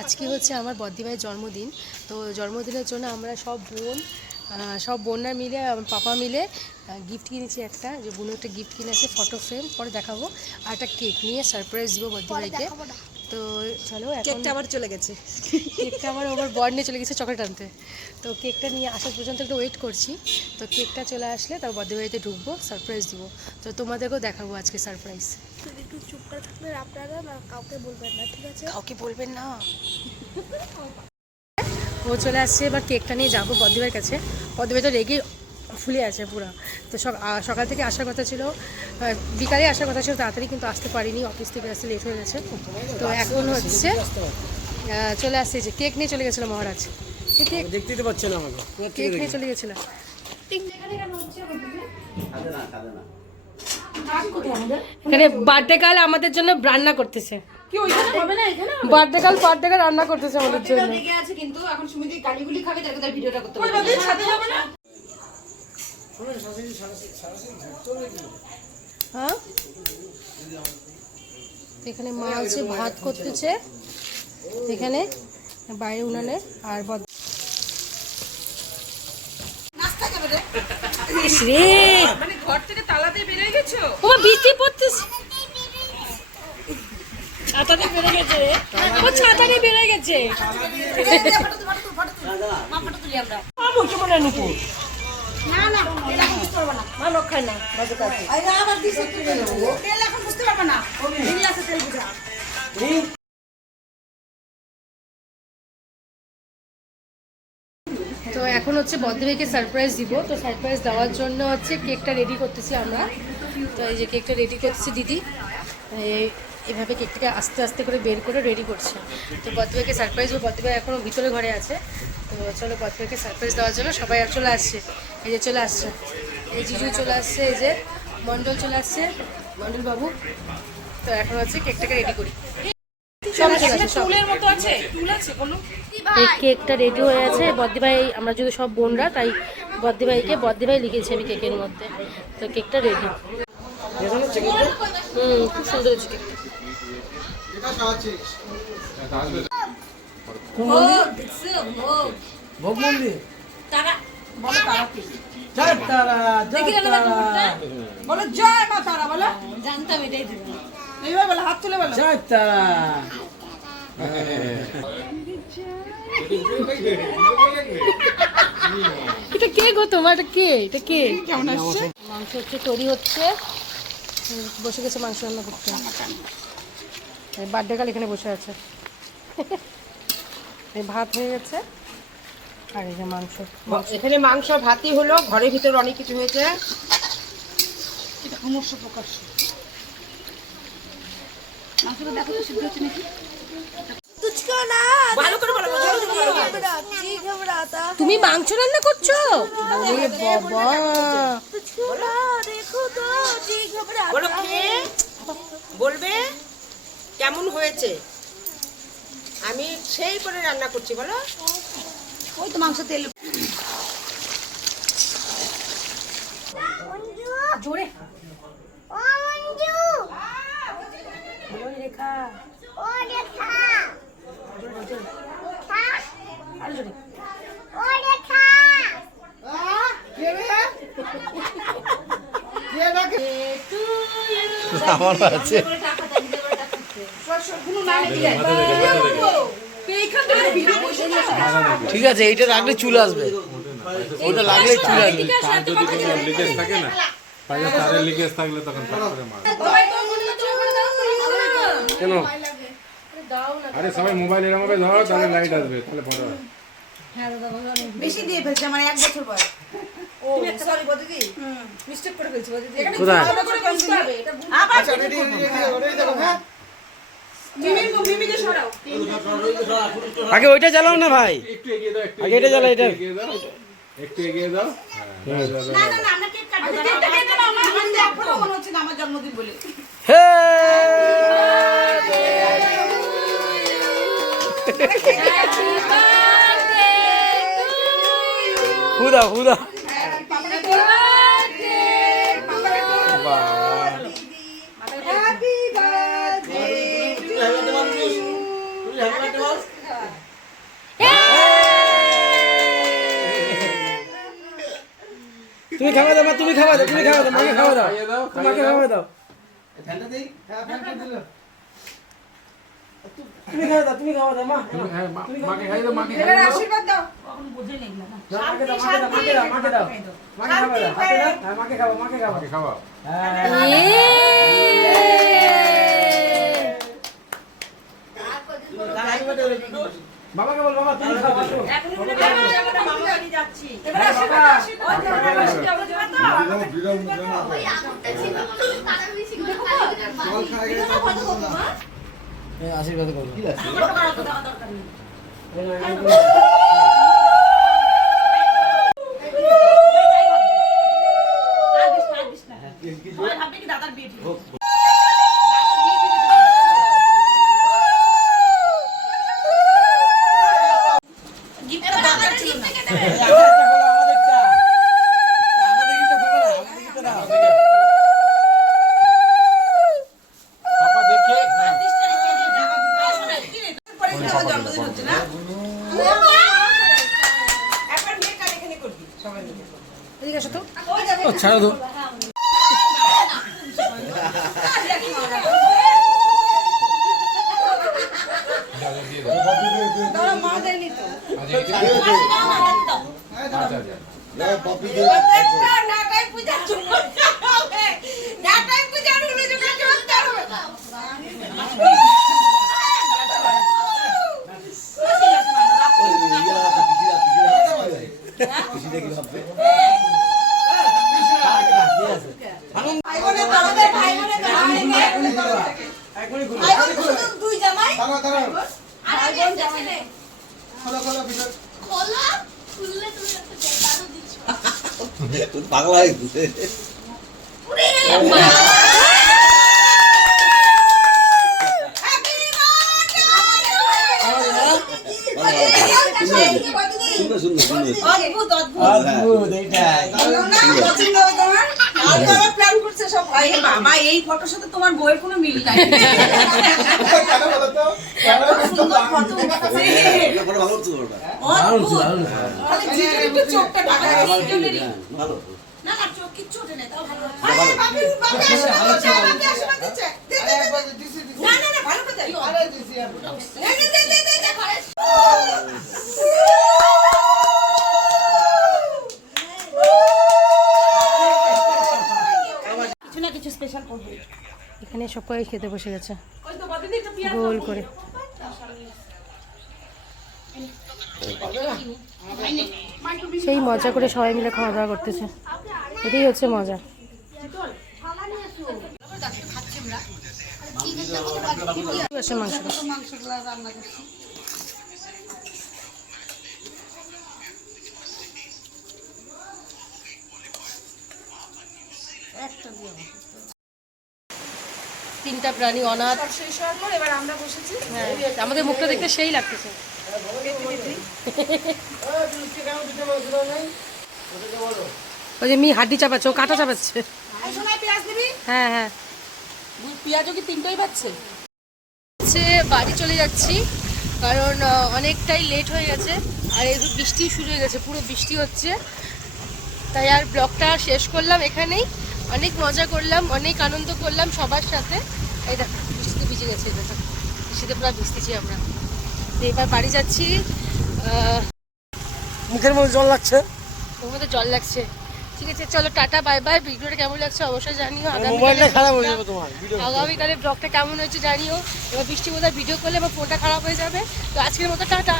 আজকে হচ্ছে আমার বদ্দিভাইয়ের জন্মদিন। তো জন্মদিনের জন্য আমরা সব বোন সব বোনরা মিলে পাপা মিলে গিফট কিনেছি একটা। যে বোনের একটা গিফট কিনেছে ফটো ফ্রেম পরে দেখাবো। আর একটা কেক নিয়ে সারপ্রাইজ দিব বদ্দিভাইকে। তো চলো কেকটা আবার চলে গেছে। কেকটা আমার ওভার বর নিয়ে চলে গেছে চকলেট আনতে। তো কেকটা নিয়ে আসার পর্যন্ত একটু ওয়েট করছি। তো কেকটা চলে আসলে তারপর বদ্দিভাইতে ঢুকবো সারপ্রাইজ দিব। তো তোমাদেরকেও দেখাবো আজকে সারপ্রাইজ একটু চুপ করে থাকবেন আপনারা না কাউকে বলবেন না ঠিক আছে? কাউকে বলবেন না। ও চলে আসছে এবার কেকটা নিয়ে যাব বদ্দিভাইয়ের কাছে। বদ্দিভাই তো রেগে ফুলে আছে পুরো। তো সক- সকাল থেকে আসার কথা ছিল। বিকালে আসার কথা ছিল তাড়াতাড়ি কিন্তু আসতে পারিনি অফিস থেকে আসতে লেট হয়ে গেছে। তো এখন হচ্ছে চলে আসছে যে কেক নিয়ে চলে গেছিল মহারাজ। কেক দেখতেই তো পাচ্ছেন আমাকে। কেক নিয়ে চলে গেছিল। এখানে বার্থডে কাল আমাদের জন্য রান্না করতেছে। বার্থডে কাল বার্থডে কাল রান্না করতেছে আমাদের জন্য। আছে কিন্তু এখন সুমিদি গালিগুলি খাবে তার ভিডিওটা করতে পারবে হ্যাঁ তো এখানে মা হচ্ছে ভাত করতেছে। এখানে বাইরে উনানে আর বদ মানে ঘর থেকে তালাতে বেরিয়ে গেছো? তেল এখন বুঝতে পারবে না। তেল বুঝা। তো এখন হচ্ছে বদ্রীভাইকে সারপ্রাইজ দিব। তো সারপ্রাইজ দেওয়ার জন্য হচ্ছে কেকটা রেডি করতেছি আমরা। তো এই যে কেকটা রেডি করতেছি দিদি। এভাবে কেকটাকে আস্তে আস্তে করে বের করে রেডি করছে। তো বদ্রীভাইকে সারপ্রাইজ ও বদ্রীভাই এখনও ভিতরে ঘরে আছে। তো চলো বদ্রীভাইকে সারপ্রাইজ দেওয়ার জন্য সবাই আর চলে আসছে। এই যে চলে আসছে। এই জিজু চলে আসছে এই যে মণ্ডল চলে আসছে মণ্ডল বাবু তো এখন হচ্ছে কেকটাকে রেডি করি। কেকটা রেডি হয়ে আছে। বদ্দিভাই আমরা যদি সব বোনরা তাই বদ্দিভাইকে বদ্দিভাই লিখেছি আমি কেকের মধ্যে। তো কেকটা রেডি হুম খুব সুন্দর হচ্ছে কেকটা। ভোগ মন্দির? বলো জয় তারা জয় তারা। বলো জয় মা তারা বলো। জানতাম এটাই এইবার বলো হাত তুলে বলো। জয় তারা। এটা কে গো তোমার? এটা কে? এটা কে? কেমন আসছে? মাংস হচ্ছে তৈরি হচ্ছে। বসে গেছে মাংস রান্না করতে। বার্থডে কাল এখানে বসে আছে। এই ভাত হয়ে গেছে। আর এই যে মাংস। এখানে মাংস ভাতই হলো ঘরের ভিতরে অনেক কিছু হয়েছে। তুমি মাংস রান্না করছ? বলবে? কেমন হয়েছে? আমি সেই করে রান্না করছি বলো। ওই তো মাংস তেল। জোরে। হ্যাঁ? আমার আছে। ঠিক আছে এইটা রাখলে চুল আসবে ওটা লাগলে চুল আসবে যদি কোনো লিকেজ থাকে না পায়ে তারের লিকেজ থাকলে তখন পাক করে মার কেন আরে সবাই মোবাইল এরকম ভাবে ধরো তাহলে লাইট আসবে তাহলে বেশি দিয়ে ফেলছে আমার এক বছর বয়স ও সরি বদিদি মিস্টেক করে ফেলছি বদিদি এটা আবার আগে ওইটা চালাও না ভাই। একটু এগিয়ে দাও একটু আগে এটা জ্বালা, এটা। এগিয়ে দাও একটু এগিয়ে দাও। হ্যাঁ। দাও, তুমি খাওয়া দাও তুমি খাওয়া দাও তুমি খাওয়া দাও মাকে খাওয়া দাও তোমাকে খাওয়া দাও তুমি খাওয়া দাও তুমি খাওয়া দাও মা মাকে খাই দাও মাকে খাই দাও মাকে দাও মাকে দাও মাকে খাওয়া দাও মাকে খাওয়া মাকে খাওয়া মাকে খাওয়া বাবাকে বল বাবা তুমি খাও আশীর্বাদ আশীর্বাদ দাও, এবার আশীর্বাদ দাও। ওই আঙুরটা ছিল তুমি তারা বেশি করে খাই এই আশীর্বাদ করো পাপা দেখে একবার মেয়ে কার এখানে করবি, সবাই মিলে। এদিকে আসো তো ও ছাড়ো তো দাঁড়াও, মা দেয়নি তো। আচ্ছা আচ্ছা না, না, টাইম পূজা চলতে হবে। না, টাইম পূজা হলে যখন চলতে হবে। ভাই বোনের তো আমাদের ভাই বোনের তো ভাই বোনের তো আমাদের। ভাই বোন তো শুধু দুই জামাই ভাই বোন জামাই নেই। খোলা খুললে তুমি একটা জায়গা দিচ্ছ পাগলা হয়ে birthday! সুন্দর সুন্দর সুন্দর অদ্ভুত অদ্ভুত অদ্ভুত এইটাই ভালো না? পছন্দ হবে তোমার? আর যারা plan করছে সব ভাই। বাবা এই ফটোর সাথে তোমার বইয়ের কোনো মিল নাই সুন্দর ফটো ভালো হচ্ছে ওটা দারুণ ছিল, অদ্ভুত। দারুণ ছিল। খালি জিজুর একটু চোখটা ঢাকা ভালো না না চোখ কিচ্ছু ওঠে না তাও ভালো আরে বাপি, বাপি আশীর্বাদ বাপি আশীর্বাদ দিচ্ছে। দে, দে, দে, দে। না, না, না, ভালো কথা। দে, দে, দে, দে, দে, ঘরে। কিছু না কিছু স্পেশাল করবে। এখানে সবাই খেতে বসে গেছে। গোল করে। সেই মজা করে সবাই মিলে খাওয়া দাওয়া করতেছে। এটাই হচ্ছে মজা। বসে মাংস। তিনটা প্রাণী অনাথ। হ্যাঁ, আমাদের মুখটা দেখতে সেই লাগতেছে। ওই যে মি হাড্ডি চাপাচ্ছে ও কাটা চাপাচ্ছে? হ্যাঁ হ্যাঁ। পেঁয়াজও কি তিনটাই পাচ্ছে? বাড়ি চলে যাচ্ছি কারণ অনেকটাই লেট হয়ে গেছে আর এই বৃষ্টি শুরু হয়ে গেছে পুরো বৃষ্টি হচ্ছে। তাই আর ব্লগটা শেষ করলাম এখানেই। অনেক মজা করলাম অনেক আনন্দ করলাম সবার সাথে। এই দেখো বৃষ্টিতে ভিজে গেছে দেখো বৃষ্টিতে পুরো ভিজতেছি আমরা। তো এবার বাড়ি যাচ্ছি মুখের মধ্যে জল লাগছে? ওর মধ্যে জল লাগছে। ঠিক আছে চলো টাটা বাই বাই ভিডিওটা কেমন লাগছে অবশ্যই জানিও। মোবাইলটা আগামীকালে খারাপ হয়ে যাবে তোমার আগামীকালে ব্লগটা কেমন হয়েছে জানিও। এবার বৃষ্টি বোধহয় ভিডিও করলে এবার ফোনটা খারাপ হয়ে যাবে। তো আজকের মতো টাটা।